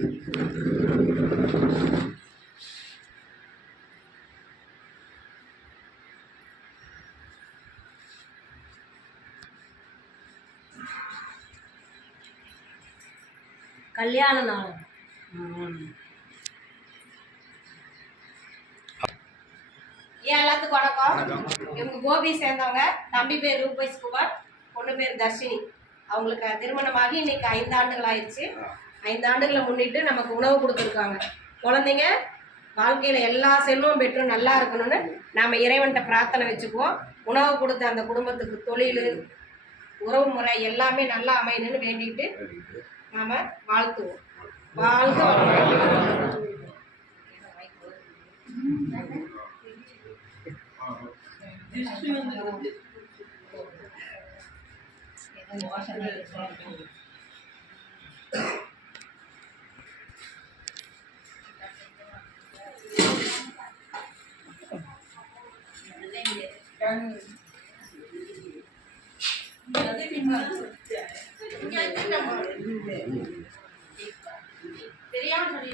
கல்யாண நாள் எல்லாத்துக்கும் வணக்கம். இவங்க கோபி சேர்ந்தவங்க. தம்பி பேர் ரூபேஷ் குமார், பொண்ணு பேர் தர்ஷினி. அவங்களுக்கு திருமணமாகி இன்னைக்கு 5 ஆண்டுகள் ஆயிடுச்சு. 5 ஆண்டுகளை முன்னிட்டு நமக்கு உணவு கொடுத்துருக்காங்க. குழந்தைங்க வாழ்க்கையில் எல்லா செல்வம் பெற்று நல்லா இருக்கணும்னு நாம் இறைவன்கிட்ட பிரார்த்தனை வச்சுக்குவோம். உணவு கொடுத்த அந்த குடும்பத்துக்கு தொழில், உறவு முறை எல்லாமே நல்லா அமையணும்னு வேண்டிட்டு நாம் வாழ்த்துவோம். வாழ்த்து தெரியாம சொல்லி